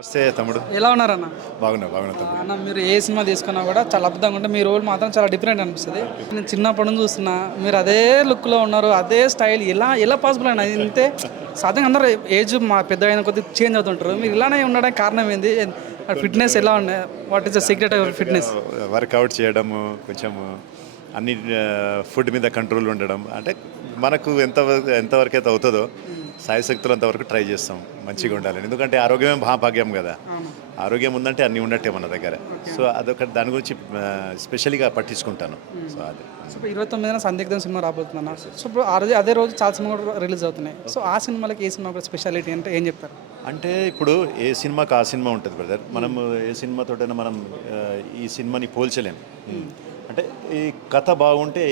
నమస్తే తమ్ముడు. ఎలా ఉన్నారన్న? బాగున్నా తమ్ముడు. అన్న మీరు ఏ సినిమా తీసుకున్నా కూడా చాలా అద్భుతంగా ఉంటే మీ రోల్ మాత్రం చాలా డిఫరెంట్ అనిపిస్తుంది. నేను చిన్నప్పటి నుంచి చూస్తున్నా మీరు అదే లుక్లో ఉన్నారు, అదే స్టైల్. ఎలా ఎలా పాసిబుల్ అయినా ఇంతే సాధారణంగా అందరూ ఏజ్ మా పెద్ద అయిన కొద్దిగా చేంజ్ అవుతుంటారు. మీరు ఇలానే ఉండడానికి కారణం ఏంది? ఫిట్నెస్ ఎలా ఉన్నాయి? What is the secret of fitness? Workout చేయడము, కొంచెము అన్ని ఫుడ్ మీద కంట్రోల్ ఉండడం, అంటే మనకు ఎంతవరకు అయితే అవుతుందో సాయశక్తులు అంతవరకు ట్రై చేస్తాం మంచిగా ఉండాలని. ఎందుకంటే ఆరోగ్యమే మహాభాగ్యం కదా. ఆరోగ్యం ఉందంటే అన్నీ ఉన్నట్టే మన దగ్గర. సో అదొక దాని గురించి స్పెషల్గా పట్టించుకుంటాను. సో అది సో ఇప్పుడు 29న సందిగ్ధం సినిమా రాబోతుందన్న. సో ఇప్పుడు అదే రోజు చాలా సినిమా కూడా రిలీజ్ అవుతున్నాయి. సో ఆ సినిమాలకి ఏ సినిమా స్పెషాలిటీ అంటే ఏం చెప్తారు? అంటే ఇప్పుడు ఏ సినిమాకి ఆ సినిమా ఉంటుంది బ్రదర్. మనం ఏ సినిమాతోటైనా మనం ఈ సినిమాని పోల్చలేం. అంటే ఈ కథ బాగుంటే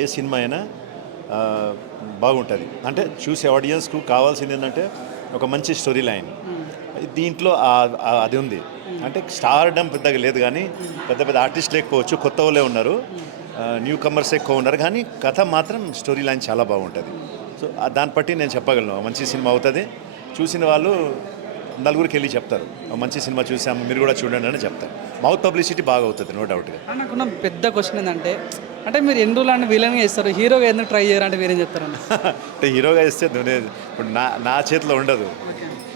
ఏ సినిమా అయినా బాగుంటుంది. అంటే చూసే ఆడియన్స్కు కావాల్సింది ఏంటంటే ఒక మంచి స్టోరీ లైన్. దీంట్లో అది ఉంది. అంటే స్టార్డమ్ పెద్దగా లేదు, కానీ పెద్ద పెద్ద ఆర్టిస్ట్ లేకపోవచ్చు, కొత్త వాళ్ళే ఉన్నారు, న్యూ కమర్స్ ఎక్కువ ఉన్నారు, కానీ కథ మాత్రం స్టోరీ లైన్ చాలా బాగుంటుంది. సో దాన్ని బట్టి నేను చెప్పగలను మంచి సినిమా అవుతుంది. చూసిన వాళ్ళు నలుగురికి వెళ్ళి చెప్తారు మంచి సినిమా చూసాము మీరు కూడా చూడండి అని చెప్తారు. మౌత్ పబ్లిసిటీ బాగా అవుతుంది, నో డౌట్గా. నాకున్న పెద్ద క్వశ్చన్ ఏంటంటే, అంటే మీరు ఎన్ని లాంటి విలన్గా ఇస్తారు, హీరోగా ఎందుకు ట్రై చేయాలంటే మీరేం చెప్తారన్న? అంటే హీరోగా ఇస్తే ఇప్పుడు నా చేతిలో ఉండదు.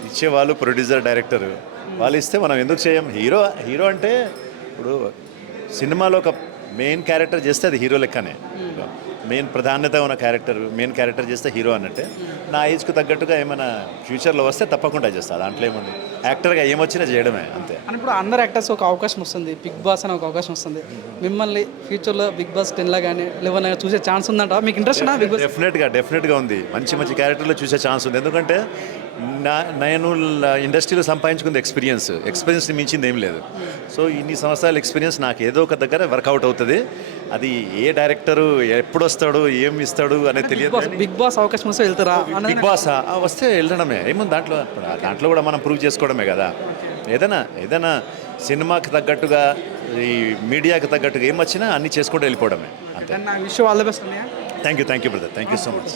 ఇచ్చేవాళ్ళు ప్రొడ్యూసర్, డైరెక్టర్ వాళ్ళు ఇస్తే మనం ఎందుకు చేయం? హీరో అంటే ఇప్పుడు సినిమాలో ఒక మెయిన్ క్యారెక్టర్ చేస్తే అది హీరో లెక్కనే. మెయిన్ ప్రాధాన్యత ఉన్న మెయిన్ క్యారెక్టర్ చేస్తే హీరో అన్నట్టే. నా ఏజ్కు తగ్గట్టుగా ఏమైనా ఫ్యూచర్లో వస్తే తప్పకుండా చేస్తా. దాంట్లో ఏముంది, యాక్టర్గా ఏమొచ్చినా చేయడమే అంతే. అని ఇప్పుడు అందరు యాక్టర్స్ ఒక అవకాశం వస్తుంది, బిగ్ బాస్ అని ఒక అవకాశం వస్తుంది. మిమ్మల్ని ఫ్యూచర్లో బిగ్ బాస్ 10లా కానీ 11 చూసే ఛాన్స్ ఉందంట. మీకు ఇంట్రెస్ట్ బిగ్ బాస్? డెఫినెట్గా ఉంది. మంచి క్యారెక్టర్లో చూసే ఛాన్స్ ఉంది. ఎందుకంటే నేను ఇండస్ట్రీలో సంపాదించుకుంది ఎక్స్పీరియన్స్ని మించింది ఏం లేదు. సో ఇన్ని సంవత్సరాల ఎక్స్పీరియన్స్ నాకు ఏదో ఒక దగ్గర వర్కౌట్ అవుతుంది. అది ఏ డైరెక్టరు ఎప్పుడు వస్తాడు, ఏం ఇస్తాడు అనేది తెలియదు. బిగ్ బాస్ అవకాశం వస్తే వెళ్తారా? బిగ్ బాస్ వస్తే వెళ్ళడమే ఏముంది దాంట్లో కూడా మనం ప్రూవ్ చేసుకోవడమే కదా. ఏదైనా సినిమాకి తగ్గట్టుగా, ఈ మీడియాకి తగ్గట్టుగా ఏం వచ్చినా అన్నీ చేసుకుంటూ వెళ్ళిపోవడమే అంతే. Wish all the best. Thank you brother, thank you so much.